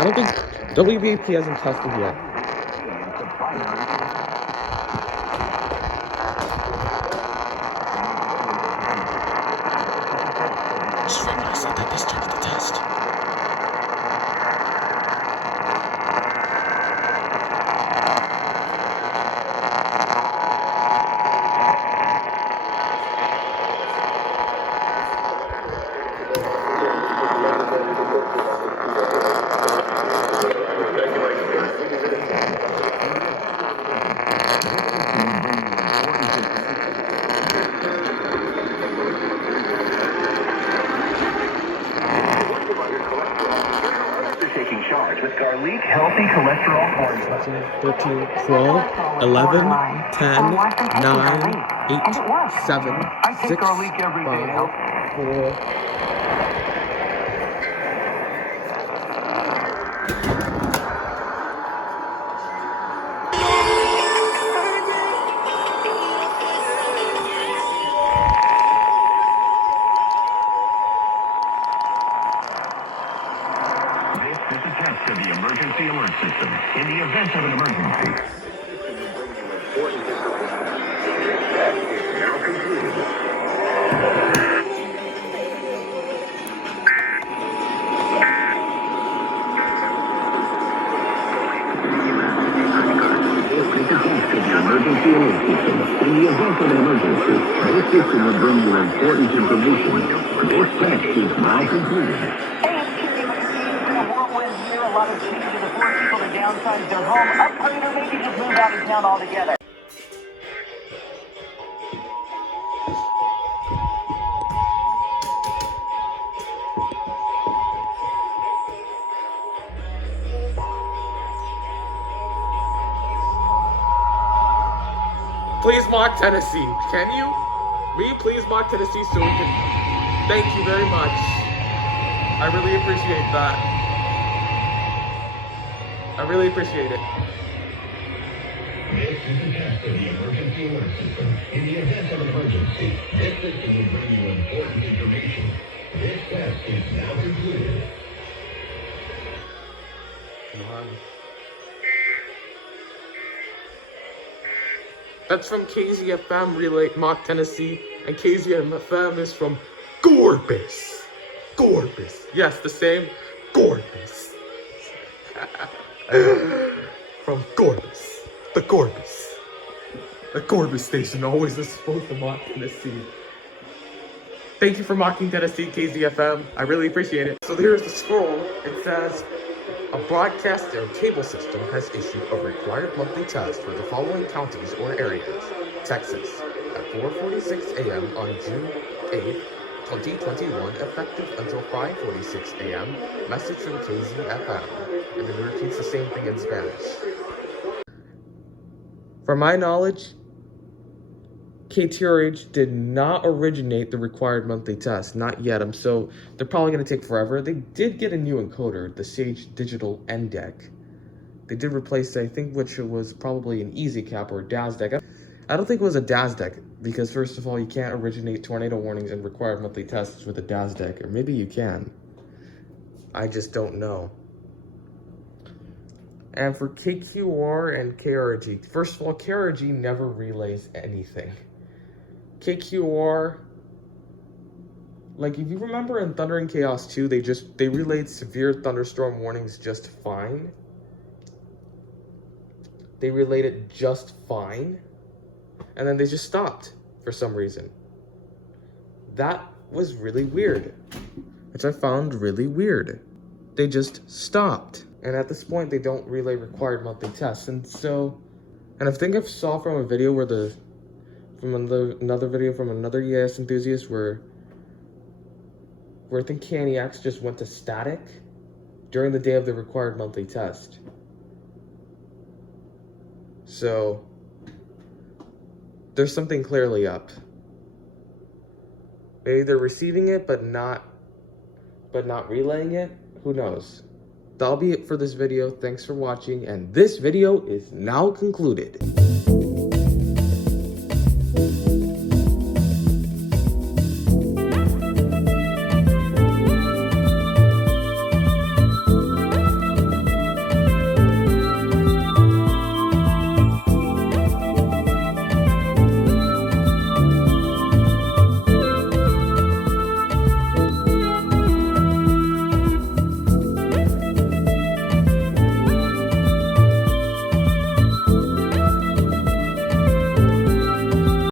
I don't think WBAP hasn't tested yet. Just realized that they started the test. With garlic, healthy cholesterol formula. 13, 12, 11, 10, 9, 8, 7, 6, 5, 4. This is a test of the emergency alert system. In the event of an emergency. Now concluded. This is a test of the emergency alert system. In the event of an emergency, this system will bring you important information. This test is now concluded. A lot of changes to force people to downsize their home, upgrade, or maybe just move out of town altogether. Please mock Tennessee. Can you? Will you please mock Tennessee so we can... Thank you very much. I really appreciate that. I really appreciate it. This is a test of the emergency alert system. In the event of an emergency, this system will bring you important information. This test is now concluded. Come on. That's from KZFM Relay Mock Tennessee, and KZFM is from Gorbis. Gorbis. Yes, the same. Gorbis. From Gorbis. The Gorbis. The Gorbis station always is supposed to mock Tennessee. Thank you for mocking Tennessee, KZFM. I really appreciate it. So here's the scroll. It says, a broadcast or cable system has issued a required monthly test for the following counties or areas. Texas, at 4:46 a.m. on June 8th, 2021, effective until 5:46 a.m. Message from KZFM. And then it repeats the same thing in Spanish. From my knowledge, KTRH did not originate the required monthly test. Not yet. So they're probably going to take forever. They did get a new encoder, the Sage Digital NDEC. They did replace, I think, which was probably an Easy Cap or a DAS deck. I don't think it was a DAS deck, because first of all, you can't originate tornado warnings and required monthly tests with a DAS deck. Or maybe you can. I just don't know. And for KQR and KRG, first of all, KRG never relays anything. KQR, like if you remember in Thunder and Chaos 2, they relayed severe thunderstorm warnings just fine. They relayed it just fine, and then they just stopped for some reason. That was really weird, which I found really weird. They just stopped. And at this point, they don't relay required monthly tests. And I think I saw from a video another video from another EAS enthusiast where I think KTRH just went to static during the day of the required monthly test. So there's something clearly up. Maybe they're receiving it but not relaying it. Who knows? That'll be it for this video. Thanks for watching, and this video is now concluded.